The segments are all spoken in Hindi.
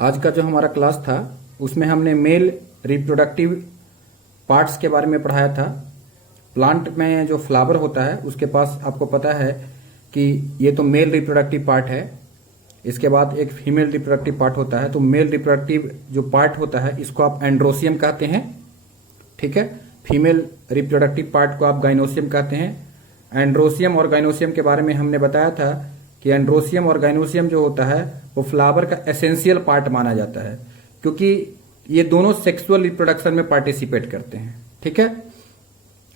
आज का जो हमारा क्लास था उसमें हमने मेल रिप्रोडक्टिव पार्ट्स के बारे में पढ़ाया था। प्लांट में जो फ्लावर होता है उसके पास आपको पता है कि ये तो मेल रिप्रोडक्टिव पार्ट है। इसके बाद एक फीमेल रिप्रोडक्टिव पार्ट होता है। तो मेल रिप्रोडक्टिव जो पार्ट होता है इसको आप एंड्रोसियम कहते हैं, ठीक है। फीमेल रिप्रोडक्टिव पार्ट को आप गाइनोसियम कहते हैं। एंड्रोसियम और गाइनोसियम के बारे में हमने बताया था कि एंड्रोसियम और गाइनोसियम जो होता है वो फ्लावर का एसेंशियल पार्ट माना जाता है, क्योंकि ये दोनों सेक्सुअल रिप्रोडक्शन में पार्टिसिपेट करते हैं, ठीक है।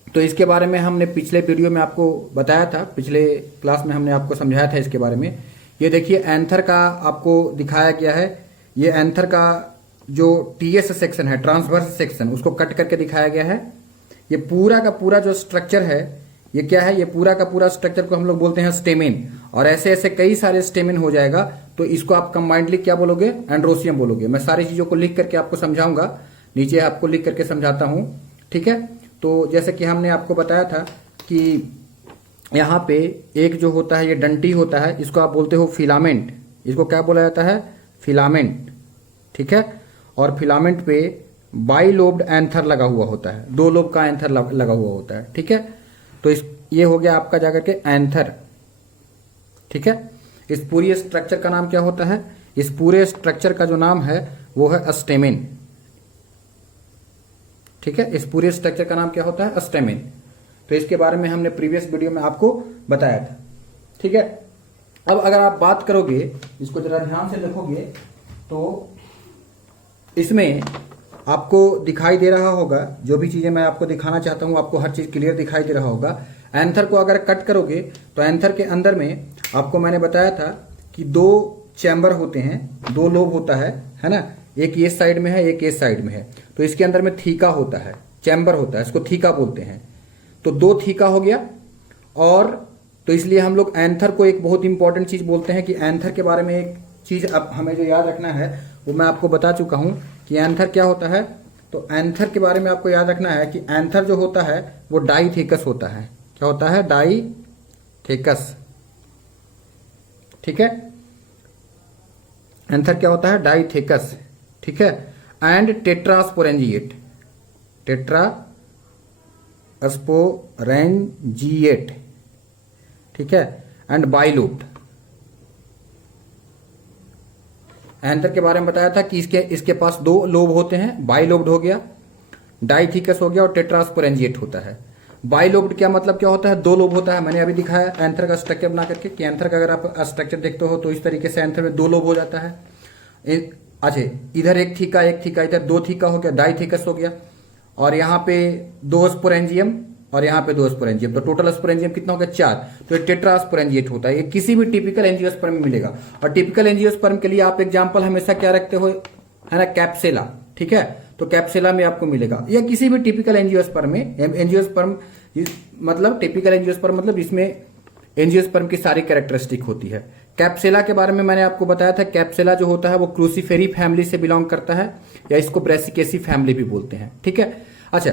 तो इसके बारे में हमने पिछले वीडियो में आपको बताया था, पिछले क्लास में हमने आपको समझाया था इसके बारे में। ये देखिए एंथर का आपको दिखाया गया है। ये एंथर का जो टीएस सेक्शन है, ट्रांसवर्स सेक्शन, उसको कट करके दिखाया गया है। ये पूरा का पूरा जो स्ट्रक्चर है ये क्या है, ये पूरा का पूरा स्ट्रक्चर को हम लोग बोलते हैं स्टेमिन। और ऐसे ऐसे कई सारे स्टेमिन हो जाएगा तो इसको आप कंबाइंडली क्या बोलोगे, एंड्रोसियम बोलोगे। मैं सारी चीजों को लिख करके आपको समझाऊंगा, नीचे आपको लिख करके समझाता हूं, ठीक है। तो जैसे कि हमने आपको बताया था कि यहाँ पे एक जो होता है ये डंटी होता है, इसको आप बोलते हो फिलामेंट। इसको क्या बोला जाता है, फिलामेंट, ठीक है। और फिलामेंट पे बाइलोब्ड एंथर लगा हुआ होता है, दो लोब का एंथर लगा हुआ होता है, ठीक है। तो ये हो गया आपका जाकर के एंथर, ठीक है। इस पूरी स्ट्रक्चर का नाम क्या होता है, इस पूरे स्ट्रक्चर का जो नाम है वो है स्टेमिन, ठीक है। इस पूरे स्ट्रक्चर का नाम क्या होता है, स्टेमिन। तो इसके बारे में हमने प्रीवियस वीडियो में आपको बताया था, ठीक है। अब अगर आप बात करोगे, इसको जरा ध्यान से देखोगे तो इसमें आपको दिखाई दे रहा होगा, जो भी चीजें मैं आपको दिखाना चाहता हूं आपको हर चीज क्लियर दिखाई दे रहा होगा। एंथर को अगर कट करोगे तो एंथर के अंदर में आपको मैंने बताया था कि दो चैम्बर होते हैं, दो लोब होता है ना। एक ये साइड में है, एक ये साइड में है। तो इसके अंदर में थीका होता है, चैम्बर होता है, इसको थीका बोलते हैं। तो दो थीका हो गया। और तो इसलिए हम लोग एंथर को एक बहुत इंपॉर्टेंट चीज बोलते हैं कि एंथर के बारे में एक चीज अब हमें जो याद रखना है वो मैं आपको बता चुका हूं कि एंथर क्या होता है। तो एंथर के बारे में आपको याद रखना है कि एंथर जो होता है वो डाईथेकस होता है। क्या होता है, डाईथेकस, ठीक है। एंथर क्या होता है, डाईथेकस, ठीक है। एंड टेट्रास्पोरेंजिएट, टेट्रास्पोरेंजिएट, ठीक है। And bilobed. एंथर के बारे में बताया था कि इसके पास दो लोब होते हैं, बाइलोब्ड हो गया, डाईथेकस हो गया और टेट्रास्पोरेंजिएट होता है। बाइलोब्ड क्या मतलब क्या होता है, दो लोब होता है। मैंने अभी दिखाया एंथर का स्ट्रक्चर बना करके कि एंथर का अगर आप स्ट्रक्चर देखते हो तो इस तरीके से एंथर में दो लोब हो जाता है। अच्छा, इधर एक थीका इधर दो थीका हो गया, डाईथेकस हो गया। और यहाँ पे दो स्पोरेंजियम और यहाँ पे दो स्पोरेंजियम, तो टोटल स्पोरेंजियम कितना हो गया, 4। तो ये टेट्रास्पोरेंजिएट होता है। ये किसी भी टिपिकल एंजियोस्पर्म में मिलेगा। और टिपिकल एंजियोस्पर्म के लिए आप एग्जांपल हमेशा क्या रखते हो, है ना, कैप्सेला, ठीक है। तो कैप्सेला में आपको मिलेगा, या किसी भी टिपिकल एंजियोस्पर्म में। एंजियोस्पर्म मतलब टिपिकल एंजियोस्पर्म मतलब इसमें एंजियोस्पर्म की सारी कैरेक्टरिस्टिक होती है। कैप्सेला के बारे में मैंने आपको बताया था, कैप्सेला जो होता है वो क्रूसीफेरी फैमिली से बिलोंग करता है, या इसको ब्रेसिकेसी फैमिली भी बोलते हैं, ठीक है। अच्छा,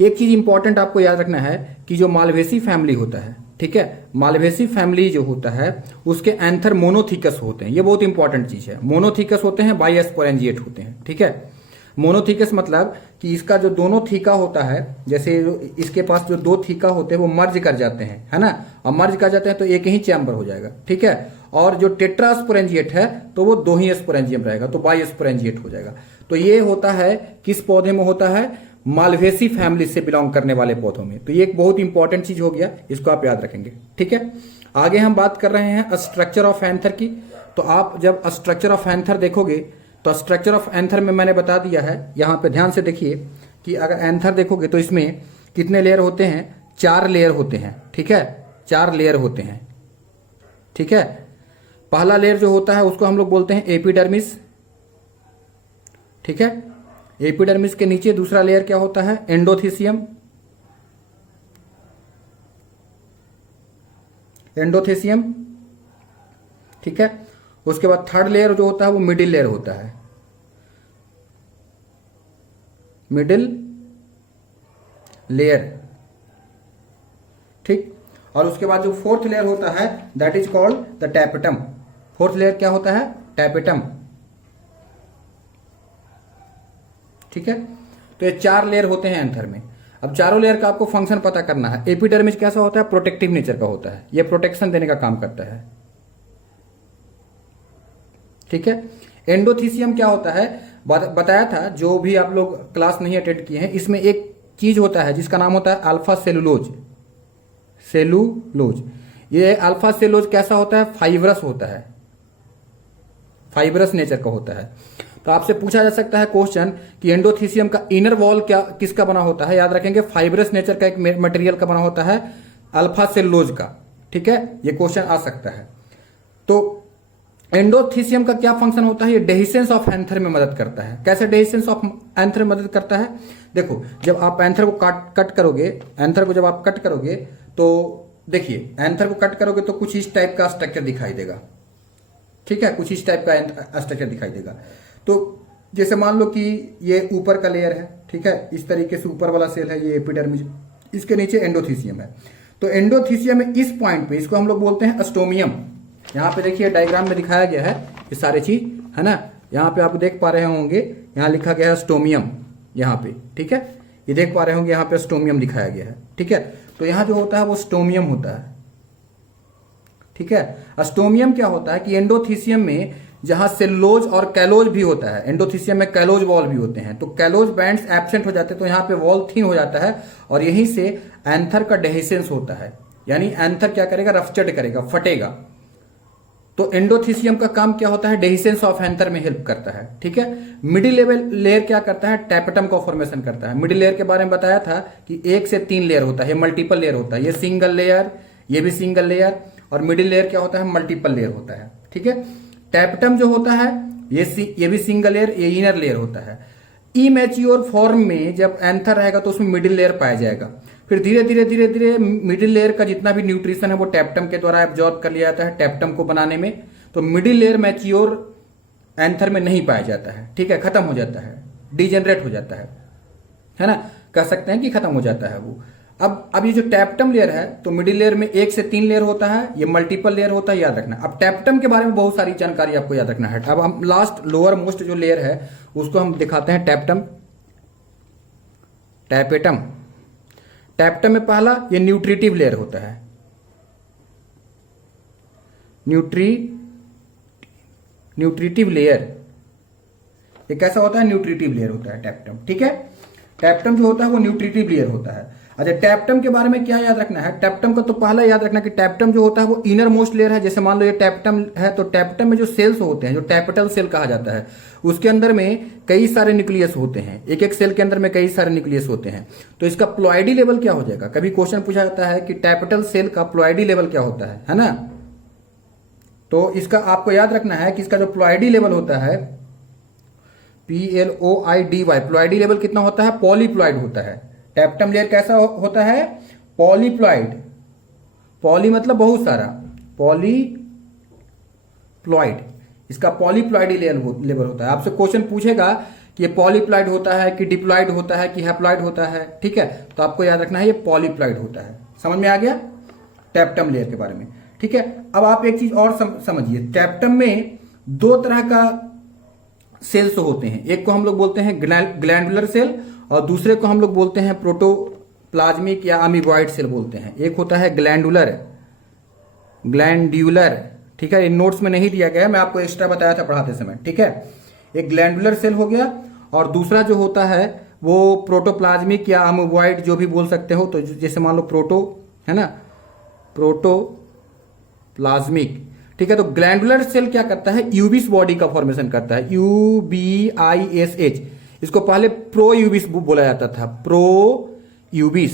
एक चीज इंपॉर्टेंट आपको याद रखना है कि जो मालवेसी फैमिली होता है, ठीक है, मालवेसी फैमिली जो होता है उसके एंथर मोनोथीकस होते हैं। ये बहुत इंपॉर्टेंट चीज है। मोनोथीकस होते हैं, बाइस्पोरेंजिएट होते हैं, ठीक है। मोनोथीकस मतलब कि इसका जो दोनों थीका होता है, जैसे इसके पास जो दो थीका होते हैं वो मर्ज कर जाते हैं, है ना। और मर्ज कर जाते हैं तो एक ही चैम्बर हो जाएगा, ठीक है। और जो टेट्रास्पोरेंजिएट है तो वो दो ही स्पोरेंजियम रहेगा, तो बाइस्पोरेंजिएट हो जाएगा। तो ये होता है किस पौधे में होता है, मालवेसी फैमिली से बिलोंग करने वाले पौधों में। तो ये एक बहुत इंपॉर्टेंट चीज हो गया, इसको आप याद रखेंगे, ठीक है। आगे हम बात कर रहे हैं स्ट्रक्चर ऑफ एंथर की। तो आप जब स्ट्रक्चर ऑफ एंथर देखोगे तो स्ट्रक्चर ऑफ एंथर में मैंने बता दिया है, यहां पे ध्यान से देखिए कि अगर एंथर देखोगे तो इसमें कितने लेयर होते हैं, 4 लेयर होते हैं, ठीक है। 4 लेयर होते हैं, ठीक है। पहला लेयर जो होता है उसको हम लोग बोलते हैं एपिडर्मिस, ठीक है। एपिडर्मिस के नीचे दूसरा लेयर क्या होता है, एंडोथेसियम, ठीक है। उसके बाद थर्ड लेयर जो होता है वो मिडिल लेयर होता है, मिडिल लेयर, ठीक। और उसके बाद जो फोर्थ लेयर होता है that is called the tapetum. Fourth layer क्या होता है, टैपेटम, ठीक है। तो ये 4 लेयर होते हैं एंथर में। अब चारों लेयर का आपको फंक्शन पता करना है। एपिडर्मिस कैसा होता है, प्रोटेक्टिव नेचर का होता है, ये प्रोटेक्शन देने का काम करता है, ठीक है। एंडोथीसियम क्या होता है, बताया था, जो भी आप लोग क्लास नहीं अटेंड किए हैं, इसमें एक चीज होता है जिसका नाम होता है अल्फा सेलुलोज। सेलुलोज, ये अल्फा सेलुलोज कैसा होता है, फाइब्रस होता है, फाइब्रस नेचर का होता है। तो आपसे पूछा जा सकता है क्वेश्चन कि एंडोथीसियम का इनर वॉल क्या किसका बना होता है, याद रखेंगे फाइब्रस नेचर का एक मटेरियल का बना होता है, अल्फा सेलुलोज का, ठीक है। ये क्वेश्चन आ सकता है। तो एंडोथीसियम का क्या फंक्शन होता है, ये डेहिसेंस ऑफ एंथर में मदद करता है। कैसे डेहिसेंस ऑफ एंथर में मदद करता है, देखो जब आप एंथर को कट करोगे, एंथर को जब आप कट करोगे तो देखिए एंथर को कट करोगे तो कुछ इस टाइप का स्ट्रक्चर दिखाई देगा, ठीक है, कुछ इस टाइप का स्ट्रक्चर दिखाई देगा। तो जैसे मान लो कि ये ऊपर का लेयर है, ठीक है, इस तरीके से ऊपर वाला सेल है, ये एपिडर्मिस, इसके नीचे एंडोथीसियम है। तो एंडोथीसियम में इस पॉइंट पे इसको हम लोग बोलते हैं अस्टोमियम। यहाँ पे देखिए डायग्राम में दिखाया गया है ये सारे चीज, है ना। यहाँ पे आप देख पा रहे होंगे, यहाँ लिखा गया है स्टोमियम, यहाँ पे, ठीक है, ये देख पा रहे होंगे यहाँ पे स्टोमियम दिखाया गया है, ठीक है। तो यहाँ जो होता है वो स्टोमियम होता है, ठीक है। स्टोमियम क्या होता है कि एंडोथीसियम में जहां सेलुलोज और कैलोज भी होता है, एंडोथीसियम में कैलोज वॉल भी होते हैं, तो कैलोज बैंड्स एब्सेंट हो जाते हैं, तो यहाँ पे वॉल थिन हो जाता है और यहीं से एंथर का डेहिसेंस होता है, यानी एंथर क्या करेगा, रफ्चर्ड करेगा, फटेगा। तो एंडोथीसियम का काम क्या होता है, डेहिसेंस ऑफ एंथर में हेल्प करता है, ठीक है। मिडिल लेवल लेयर क्या करता है, टैपेटम का फॉर्मेशन करता है। मिडिल लेयर के बारे में बताया था कि 1 से 3 लेयर होता है, मल्टीपल लेयर होता है, ये सिंगल लेयर, ये भी सिंगल लेयर, और मिडिल लेयर क्या होता है, मल्टीपल लेयर होता है, ठीक है। टैपेटम जो होता है ये भी सिंगल लेयर, ये इनर लेयर होता है। इमेच्योर फॉर्म में जब एंथर रहेगा तो उसमें मिडिल लेयर पाया जाएगा। फिर धीरे धीरे धीरे धीरे मिडिल लेयर का जितना भी न्यूट्रिशन है वो टैपेटम के द्वारा एब्जॉर्ब कर लिया जाता है टैपेटम को बनाने में। तो मिडिल लेयर मैच्योर एंथर में नहीं पाया जाता है, ठीक है, खत्म हो जाता है, डिजेनरेट हो जाता है ना, कह सकते हैं कि खत्म हो जाता है वो। अब ये जो टैपेटम लेयर है, तो मिडिल लेयर में 1 से 3 लेयर होता है, ये मल्टीपल लेयर होता है, याद रखना। अब टैपेटम के बारे में बहुत सारी जानकारी आपको याद रखना है। अब हम लास्ट लोअर मोस्ट जो लेयर है उसको हम दिखाते हैं, टैपेटम। टैपेटम में पहला ये न्यूट्रिटिव लेयर होता है, न्यूट्रिटिव लेयर, ये कैसा होता है, न्यूट्रिटिव लेयर होता है टैपेटम, ठीक है। टैपेटम जो होता है वो न्यूट्रिटिव लेयर होता है। अच्छा, टैपेटम के बारे में क्या याद रखना है, टैपेटम का तो पहला याद रखना कि टैपेटम जो होता है वो इनर मोस्ट लेयर है। जैसे मान लो ये टैपेटम है, तो टैपेटम में जो सेल्स होते हैं, जो टैपेटल सेल कहा जाता है, उसके अंदर में कई सारे न्यूक्लियस होते हैं, एक एक सेल के अंदर में कई सारे न्यूक्लियस होते हैं। तो इसका प्लॉइडी लेवल क्या हो जाएगा, कभी क्वेश्चन पूछा जाता है कि टैपेटल सेल का प्लॉइडी लेवल क्या होता है ना। तो इसका आपको याद रखना है कि इसका जो प्लॉइडी लेवल होता है, PLOIDY, प्लॉइडी लेवल कितना होता है, पॉलीप्लॉइड होता है। टैपेटम लेयर कैसा होता है, पॉलीप्लॉइड, पॉली मतलब बहुत सारा, पॉलीप्लॉइड, इसका पॉलीप्लॉइडी लेवल होता है। आपसे क्वेश्चन पूछेगा कि ये पॉलीप्लॉइड होता है कि डिप्लॉइड होता है कि हैप्लॉइड होता है, ठीक है, तो आपको याद रखना है ये पॉलीप्लॉइड होता है। समझ में आ गया टैपेटम लेयर के बारे में, ठीक है। अब आप एक चीज और समझिए, टैपेटम में 2 तरह का सेल्स होते हैं, एक को हम लोग बोलते हैं ग्लैंडुलर सेल और दूसरे को हम लोग बोलते हैं प्रोटोप्लाज्मिक या अमीबॉइड सेल बोलते हैं। एक होता है ग्लैंडुलर, ठीक है, इन नोट्स में नहीं दिया गया है, मैं आपको एक्स्ट्रा बताया था पढ़ाते समय, ठीक है। एक ग्लैंडुलर सेल हो गया और दूसरा जो होता है वो प्रोटोप्लाज्मिक या अमीबॉइड जो भी बोल सकते हो। तो जैसे मान लो प्रोटो है ना, प्रोटोप्लाज्मिक, ठीक है। तो ग्लैंडुलर सेल क्या करता है, यूबिस बॉडी का फॉर्मेशन करता है, UBISH, इसको पहले प्रो यूबिस बोला जाता था, प्रो यूबिस,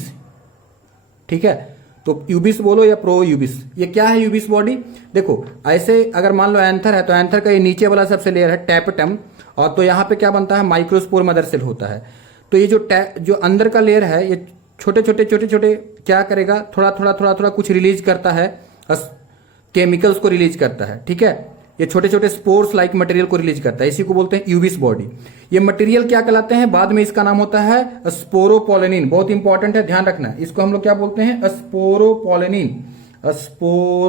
ठीक है। तो यूबिस बोलो या प्रो यूबिस, ये क्या है यूबिस बॉडी, देखो ऐसे अगर मान लो एंथर है तो एंथर का ये नीचे वाला सबसे लेयर है टैपेटम, और तो यहाँ पे क्या बनता है, माइक्रोस्पोर मदर सेल होता है। तो ये जो अंदर का लेयर है ये छोटे छोटे क्या करेगा, थोड़ा कुछ रिलीज करता है, केमिकल्स को रिलीज करता है, ठीक है। ये छोटे छोटे स्पोर्स लाइक मटेरियल को रिलीज करता है, इसी को बोलते हैं यूबिस बॉडी। ये मटेरियल क्या कहलाते हैं, बाद में इसका नाम होता है स्पोरोपोलेनिन, बहुत इंपॉर्टेंट है, ध्यान रखना। इसको हम लोग क्या बोलते हैं, स्पोरोपोलेनिन, स्पोरोपोलेनिन।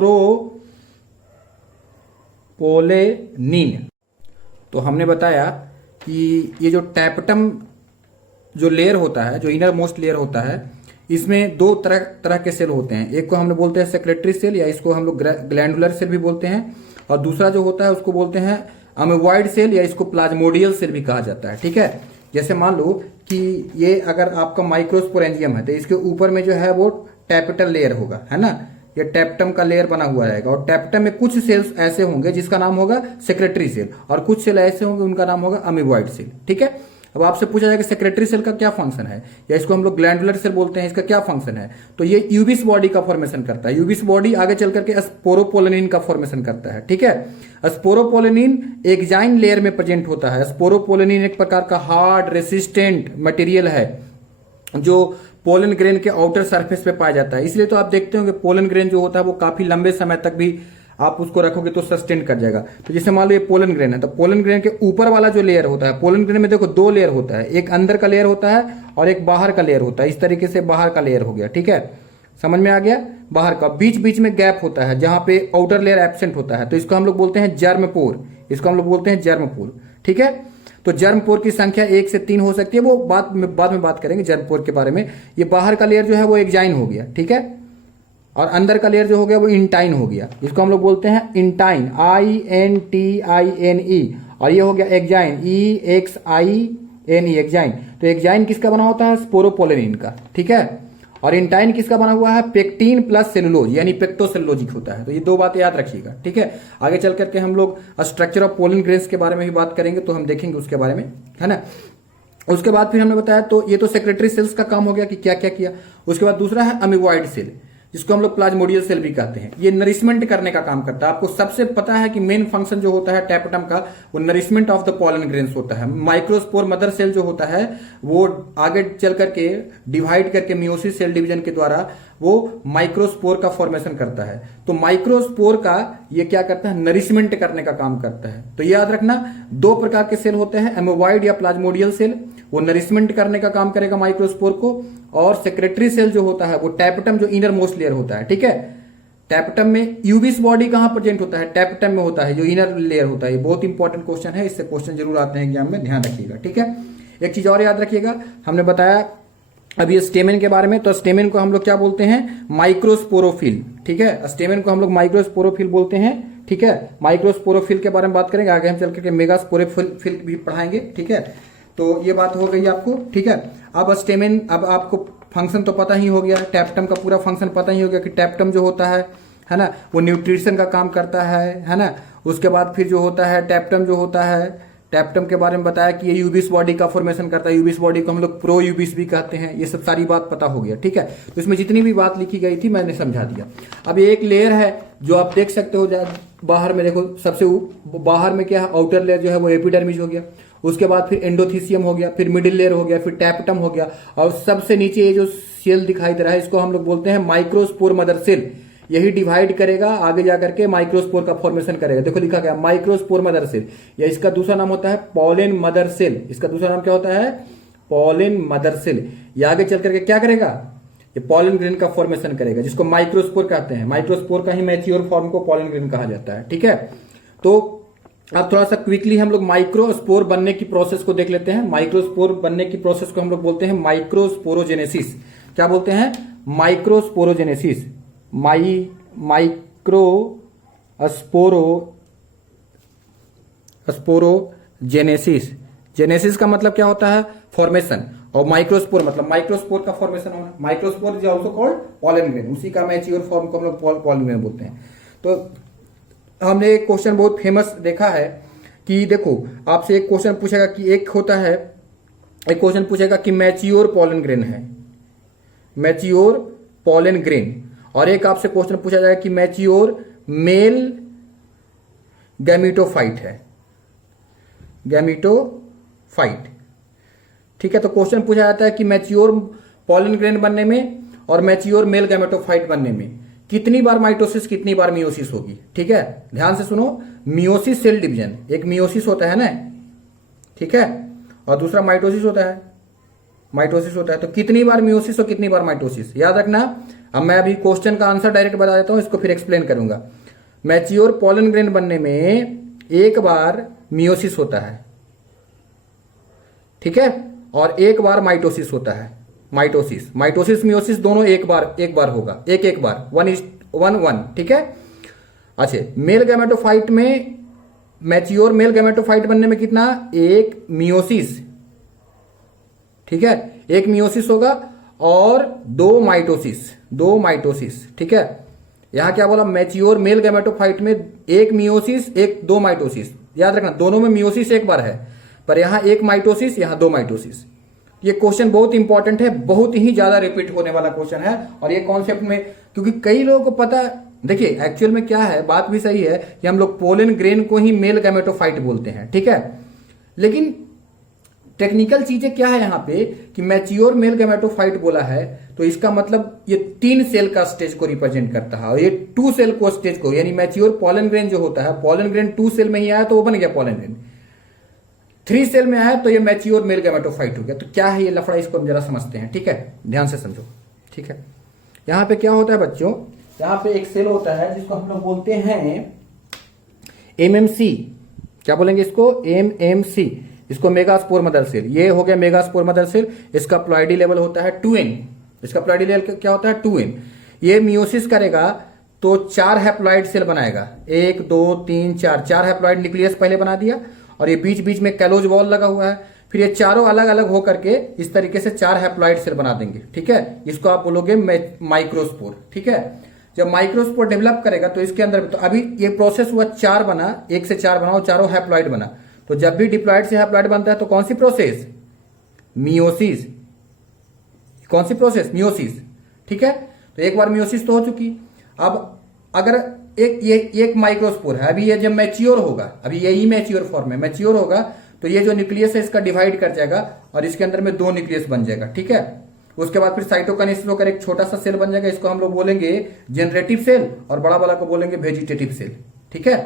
तो हमने बताया कि ये जो टैपेटम जो लेयर होता है, जो इनर मोस्ट लेयर होता है, इसमें दो तरह तरह के सेल होते हैं। एक को हम लोग बोलते हैं सेक्रेटरी सेल, या इसको हम लोग ग्लैंडुलर सेल भी बोलते हैं, और दूसरा जो होता है उसको बोलते हैं अमीबॉइड सेल, या इसको प्लाज्मोडियल सेल भी कहा जाता है। ठीक है, जैसे मान लो कि ये अगर आपका माइक्रोस्पोरेंजियम है तो इसके ऊपर में जो है वो टैपेटल लेयर होगा, है ना, ये टैप्टम का लेयर बना हुआ रहेगा, और टैप्टम में कुछ सेल्स ऐसे होंगे जिसका नाम होगा सेक्रेटरी सेल, और कुछ सेल ऐसे होंगे उनका नाम होगा अमीबॉइड सेल। ठीक है, अब आपसे पूछा जाएगा सेक्रेटरी सेल का क्या फंक्शन है, या इसको हम लोग ग्लैंडुलर सेल बोलते हैं, इसका क्या फंक्शन है, तो ये यूबिस बॉडी का फॉर्मेशन करता है। यूबिस बॉडी आगे चल करके स्पोरोपोलिन का फॉर्मेशन करता है। ठीक है, स्पोरोपोलिन एक्जाइन लेयर में प्रेजेंट होता है। स्पोरोपोलिन एक प्रकार का हार्ड रेसिस्टेंट मटेरियल है जो पोलन ग्रेन के आउटर सरफेस पे पाया जाता है। इसलिए तो आप देखते हो कि पोलन ग्रेन जो होता है वो काफी लंबे समय तक भी आप उसको रखोगे तो सस्टेन कर जाएगा। तो जैसे मान लो ये पोलन ग्रेन है, तो पोलन ग्रेन के ऊपर वाला जो लेयर होता है, पोलन ग्रेन में देखो दो लेयर होता है, एक अंदर का लेयर होता है और एक बाहर का लेयर होता है। इस तरीके से बाहर का लेयर हो गया। ठीक है, समझ में आ गया। बाहर का बीच बीच में गैप होता है जहां पे आउटर लेयर एब्सेंट होता है, तो इसको हम लोग बोलते हैं जर्म पोर। इसको हम लोग बोलते हैं जर्म पोर। ठीक है, तो जर्म पोर की संख्या 1 से 3 हो सकती है, वो बाद में बात करेंगे जर्म पोर के बारे में। ये बाहर का लेयर जो है वो एक्जाइन हो गया। ठीक है, और अंदर का लेयर जो हो गया वो इंटाइन हो गया। इसको हम लोग बोलते हैं इंटाइन, INTINE, और ये हो गया एक्जाइन, EXINE, एक्जाइन। तो एक्जाइन किसका बना होता है? स्पोरोपोलिन का। ठीक है, और इंटाइन किसका बना हुआ है? पेक्टिन प्लस सेलुलोज, यानी पेक्टोसेलुलोजिक होता है। तो ये दो बातें याद रखिएगा। ठीक है, आगे चल करके हम लोग स्ट्रक्चर ऑफ पोलन ग्रेन्स के बारे में भी बात करेंगे, तो हम देखेंगे उसके बारे में, है ना। उसके बाद फिर हमने बताया, तो ये तो सेक्रेटरी सेल्स का काम हो गया कि क्या क्या किया। उसके बाद दूसरा है अमीबॉइड सेल, जिसको हम लोग प्लाज्मोडियल सेल भी कहते हैं। ये नरिशमेंट करने का काम करता है। आपको सबसे पता है कि मेन फंक्शन जो होता है टैपेटम का, वो nourishment of the pollen grains होता है। माइक्रोस्पोर मदर सेल जो होता है वो आगे चल करके डिवाइड करके मियोसिस सेल डिवीजन के द्वारा वो माइक्रोस्पोर का फॉर्मेशन करता है। तो माइक्रोस्पोर का ये क्या करता है? नरिशमेंट करने का काम करता है। तो याद रखना, दो प्रकार के सेल होते हैं, अमीबॉइड या प्लाज्मोडियल सेल, वो नरिशमेंट करने का काम करेगा माइक्रोस्पोर को, और सेक्रेटरी सेल जो होता है वो टैपेटम जो इनर मोस्ट लेयर होता है। ठीक है, टैपेटम में यूबिस बॉडी कहां प्रेजेंट होता है? टैपेटम में होता है, जो इनर लेयर होता है। ये बहुत इंपॉर्टेंट क्वेश्चन है, इससे क्वेश्चन जरूर आते हैं एग्जाम में, ध्यान रखिएगा। ठीक है, एक चीज और याद रखिएगा, हमने बताया अब ये स्टेमेन के बारे में, तो स्टेमेन को हम लोग क्या बोलते हैं? माइक्रोस्पोरोफिल। ठीक है, स्टेमेन को हम लोग माइक्रोस्पोरोफिल बोलते हैं। ठीक है, माइक्रोस्पोरोफिल के बारे में बात करेंगे, आगे हम चल करके मेगास्पोरोफिल भी पढ़ाएंगे। ठीक है, तो ये बात हो गई आपको। ठीक है, अब स्टेमेन, अब आपको फंक्शन तो पता ही हो गया, टैप्टम का पूरा फंक्शन पता ही हो गया कि टैप्टम जो होता है ना, वो न्यूट्रिशन का काम करता है ना। उसके बाद फिर जो होता है टैप्टम जो होता है, टैप्टम के बारे में बताया कि ये यूबिस बॉडी का फॉर्मेशन करता है। यूबिस बॉडी को हम लोग प्रो यूबिस भी कहते हैं। ये सब सारी बात पता हो गया। ठीक है, तो इसमें जितनी भी बात लिखी गई थी मैंने समझा दिया। अब ये एक लेयर है जो आप देख सकते हो, बाहर में देखो, सबसे बाहर में क्या है? आउटर लेयर जो है वो एपिडर्मिस हो गया, उसके बाद फिर एंडोथीसियम हो गया, फिर मिडिल लेयर हो गया, फिर टैपेटम हो गया, और सबसे नीचे ये जो सेल दिखाई दे रहा है इसको हम लोग बोलते हैं माइक्रोस्पोर मदर सेल। यही डिवाइड करेगा, आगे जाकर के माइक्रोस्पोर का फॉर्मेशन करेगा। देखो लिखा गया माइक्रोस्पोर मदर सेल, या इसका दूसरा नाम होता है पॉलन मदर सेल। इसका दूसरा नाम क्या होता है? Pollen mother cell. ये आगे चल करके क्या करेगा? ये पॉलन ग्रेन का फॉर्मेशन करेगा, जिसको माइक्रोस्पोर कहते हैं। माइक्रोस्पोर का ही मैच्योर फॉर्म को पॉलन ग्रेन कहा जाता है। ठीक है, तो अब थोड़ा सा क्विकली हम लोग माइक्रोस्पोर बनने की प्रोसेस को देख लेते हैं। माइक्रोस्पोर बनने की प्रोसेस को हम लोग बोलते हैं माइक्रोस्पोरोजेनेसिस। क्या बोलते हैं? माइक्रोस्पोरोजेनेसिस। स्पोरोजेनेसिस। जेनेसिस का मतलब क्या होता है? फॉर्मेशन, और माइक्रोस्पोर मतलब माइक्रोस्पोर का फॉर्मेशन होना। Microspore is also called pollen grain, उसी का मैच्योर फॉर्म को हम लोग पॉलन ग्रेन बोलते हैं। तो हमने एक क्वेश्चन बहुत फेमस देखा है कि देखो, आपसे एक क्वेश्चन पूछेगा कि एक क्वेश्चन पूछेगा कि मैच्योर पॉलन ग्रेन है, मैच्योर पॉलन ग्रेन, और एक आपसे क्वेश्चन पूछा जाएगा कि मैच्योर मेल गैमेटोफाइट है, गैमेटोफाइट। ठीक है, तो क्वेश्चन पूछा जाता है कि मैच्योर पॉलन ग्रेन बनने में और मैच्योर मेल गैमेटोफाइट बनने में कितनी बार माइटोसिस, कितनी बार मियोसिस होगी। ठीक है, ध्यान से सुनो, मियोसिस सेल डिवीजन, एक मियोसिस होता है ना, ठीक है, और दूसरा माइटोसिस होता है, तो कितनी बार मियोसिस और कितनी बार माइटोसिस, याद रखना। अब मैं अभी क्वेश्चन का आंसर डायरेक्ट बता देता हूं, इसको फिर एक्सप्लेन करूंगा। मैच्योर पॉलन ग्रेन बनने में एक बार मियोसिस होता है, ठीक है, और एक बार माइटोसिस होता है। माइटोसिस मियोसिस दोनों एक बार होगा, एक बार 1:1, ठीक है। अच्छा, मेल गैमेटोफाइट में मैच्योर मेल गैमेटोफाइट बनने में कितना, एक मियोसिस, ठीक है, एक मियोसिस होगा और दो माइटोसिस, ठीक है। यहां क्या बोला, मैच्योर मेल गैमेटोफाइट में एक मियोसिस एक दो माइटोसिस, याद रखना दोनों में मियोसिस एक बार है, पर यहां एक माइटोसिस यहां दो माइटोसिस। ये क्वेश्चन बहुत इंपॉर्टेंट है, बहुत ही ज्यादा रिपीट होने वाला क्वेश्चन है। और ये कॉन्सेप्ट में, क्योंकि कई लोगों को पता, देखिए एक्चुअल में क्या है, बात भी सही है कि हम लोग पोलन ग्रेन को ही मेल गैमेटोफाइट बोलते हैं, ठीक है। लेकिन टेक्निकल चीजें क्या है यहाँ पे कि मैच्योर मेल गैमेटोफाइट बोला है तो इसका मतलब ये 3 सेल का स्टेज को रिप्रेजेंट करता है, और ये 2 सेल को स्टेज को, यानी मैच्योर पोलन ग्रेन जो होता है, पोलन ग्रेन 2 सेल में ही आया तो वो बन गया पोलन ग्रेन, 3 सेल में आया तो ये मैच्योर मेल गैमेटोफाइट हो गया। तो क्या है ये लफड़ा, इसको हम जरा समझते हैं, ठीक है, ध्यान से समझो, ठीक है। यहां पे क्या होता है बच्चों, यहां पे एक सेल होता है जिसको हम लोग बोलते हैं एमएमसी, क्या बोलेंगे इसको, एमएमसी, इसको मेगास्पोर मदर सेल। ये हो गया मेगास्पोर मदर सेल, इसका प्लॉइडी लेवल होता है 2n, इसका प्लॉइडी लेवल क्या होता है 2n। ये मियोसिस करेगा तो 4 हैप्लॉइड सेल बनाएगा, 1 2 3 4 हैप्लॉइड न्यूक्लियस पहले बना दिया, और ये बीच बीच में कैलोज वॉल लगा हुआ है, फिर ये चारों अलग अलग होकर के इस तरीके से 4 हैप्लॉइड सेल बना देंगे, ठीक है। इसको आप बोलोगे माइक्रोस्पोर, ठीक है। जब माइक्रोस्पोर डेवलप करेगा तो इसके अंदर, तो अभी ये प्रोसेस हुआ 4 बना, 1 से 4 बना और चारों हैप्लॉइड बना। तो जब भी डिप्लॉइड से हैप्लॉइड बनता है तो कौन सी प्रोसेस, मियोसिस, कौन सी प्रोसेस, मियोसिस, ठीक है। तो एक बार मियोसिस तो हो चुकी। अब अगर एक माइक्रोस्पोर है, अभी ये जब मैच्योर होगा, अभी ये इमैच्योर फॉर्म है, मैच्योर होगा तो ये जो न्यूक्लियस है इसका डिवाइड कर जाएगा और इसके अंदर में 2 न्यूक्लियस बन जाएगा, ठीक है। उसके बाद फिर साइटोकाइनेसिस होकर एक छोटा सा सेल बन जाएगा, इसको हम लोग बोलेंगे जनरेटिव सेल, और बड़ा वाला को बोलेंगे वेजिटेटिव सेल, ठीक है।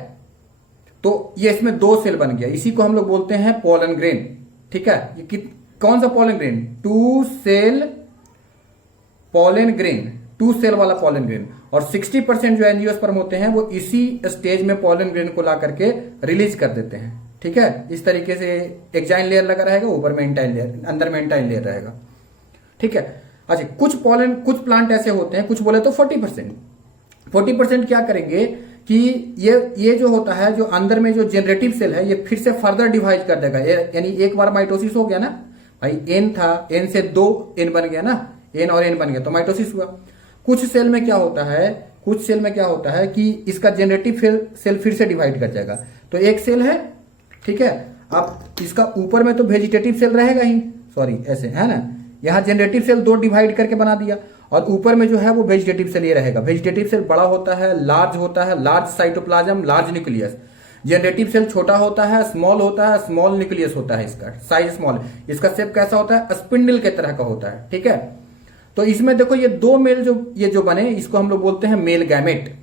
तो ये इसमें 2 सेल बन गया, इसी को हम लोग बोलते हैं पोलन ग्रेन, ठीक है। ये कौन सा pollen grain, 2 cell pollen grain, 2 cell वाला पोलन ग्रेन। और 60% जो एंजियोस्पर्म होते हैं वो इसी स्टेज में पोलन ग्रेन को ला करके रिलीज कर देते हैं, ठीक है। इस तरीके से एक्जाइन लेयर लगा रहेगा, ऊपर में इंटाइन लेयर, अंदर में इंटाइन लेयर रहेगा, ठीक है। अच्छा, कुछ प्लांट ऐसे होते हैं, कुछ बोले तो 40% क्या करेंगे कि ये जो होता है, जो अंदर में जो जनरेटिव सेल है, ये फिर से फर्दर डिवाइड कर देगा, यानी एक बार माइटोसिस हो गया ना भाई, एन था, एन से 2 एन बन गया ना, एन और एन बन गया तो माइटोसिस हुआ। कुछ सेल में क्या होता है कि इसका जनरेटिव सेल फिर से डिवाइड कर जाएगा, तो एक सेल है, ठीक है। अब इसका ऊपर में तो वेजिटेटिव सेल रहेगा ही, सॉरी ऐसे है ना, यहां जनरेटिव सेल 2 डिवाइड करके बना दिया, और ऊपर में जो है वो वेजिटेटिव सेल ये रहेगा। वेजिटेटिव सेल बड़ा होता है, large cytoplasm, large nucleus. Generative cell छोटा होता है, स्मॉल न्यूक्लियस होता है, इसका साइज स्मॉल। इसका शेप कैसा होता है, स्पिंडल के तरह का होता है, ठीक है। तो इसमें देखो ये 2 मेल जो बने, इसको हम लोग बोलते हैं मेल गैमेट,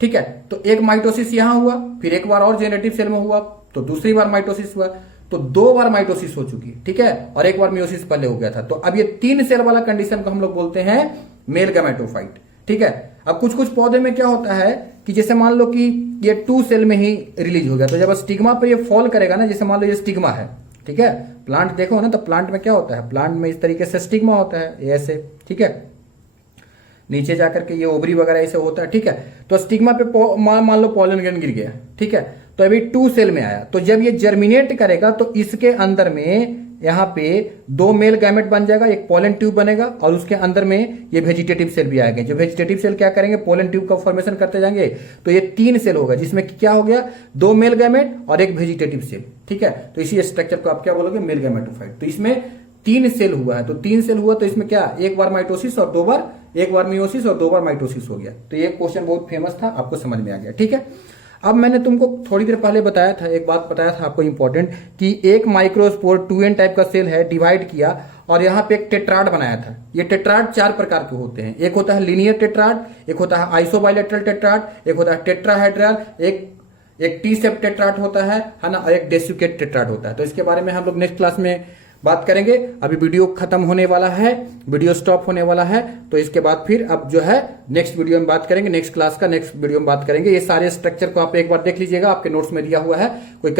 ठीक है। तो एक माइटोसिस यहां हुआ, फिर एक बार और जनरेटिव सेल में हुआ, तो दूसरी बार माइटोसिस हुआ, तो 2 बार माइटोसिस हो चुकी, ठीक है, और एक बार मियोसिस पहले हो गया था। तो अब ये 3 सेल वाला कंडीशन को हम लोग बोलते हैं मेल गैमेटोफाइट, ठीक है। अब कुछ पौधे में क्या होता है कि जैसे मान लो कि ये 2 सेल में ही रिलीज हो गया, तो जब स्टिग्मा पे ये फॉल करेगा ना, जैसे मान लो ये स्टिग्मा है, ठीक है, प्लांट देखो ना, तो प्लांट में क्या होता है, प्लांट में इस तरीके से स्टिग्मा होता है ऐसे, ठीक है, नीचे जाकर के ये ओवरी वगैरह ऐसे होता है, ठीक है। तो स्टिग्मा पे मान लो पोलन ग्रेन गिर गया, ठीक है, तो अभी 2 सेल में आया, तो जब ये जर्मिनेट करेगा तो इसके अंदर में यहाँ पे 2 मेल गैमेट बन जाएगा, एक पोलन ट्यूब बनेगा, और उसके अंदर में ये वेजिटेटिव सेल भी आएंगे। जो वेजिटेटिव सेल क्या करेंगे, पोलन ट्यूब का फॉर्मेशन करते जाएंगे, तो ये 3 सेल होगा, जिसमें क्या हो गया, 2 मेल गैमेट और एक वेजिटेटिव सेल, ठीक है। तो इसी स्ट्रक्चर को आप क्या बोलोगे, मेल गैमेटोफाइट। तो इसमें 3 सेल हुआ है, तो 3 सेल हुआ तो इसमें क्या, एक बार माइटोसिस और 2 बार, एक बार मियोसिस और 2 बार माइटोसिस हो गया। तो ये क्वेश्चन बहुत फेमस था, आपको समझ में आ गया, ठीक है। अब मैंने तुमको थोड़ी देर पहले बताया था, एक बात बताया था आपको इंपॉर्टेंट, कि एक माइक्रोस्पोर 2n टाइप का सेल है, डिवाइड किया और यहाँ पे एक टेट्राड बनाया था। ये टेट्राड 4 प्रकार के होते हैं, एक होता है लीनियर टेट्राड, एक होता है आइसोबाइलेटरल टेट्राड, एक होता है टेट्राहेड्रल, एक टी शेप टेट्राड होता है ना, और एक डेसिकेट टेट्राड होता है। तो इसके बारे में हम लोग नेक्स्ट क्लास में बात करेंगे। अभी वीडियो खत्म होने वाला है, वीडियो स्टॉप होने वाला है, तो इसके बाद फिर अब जो है नेक्स्ट वीडियो में बात करेंगे, नेक्स्ट क्लास का नेक्स्ट वीडियो में बात करेंगे। ये सारे स्ट्रक्चर को आप एक बार देख लीजिएगा, आपके नोट्स में दिया हुआ है, कोई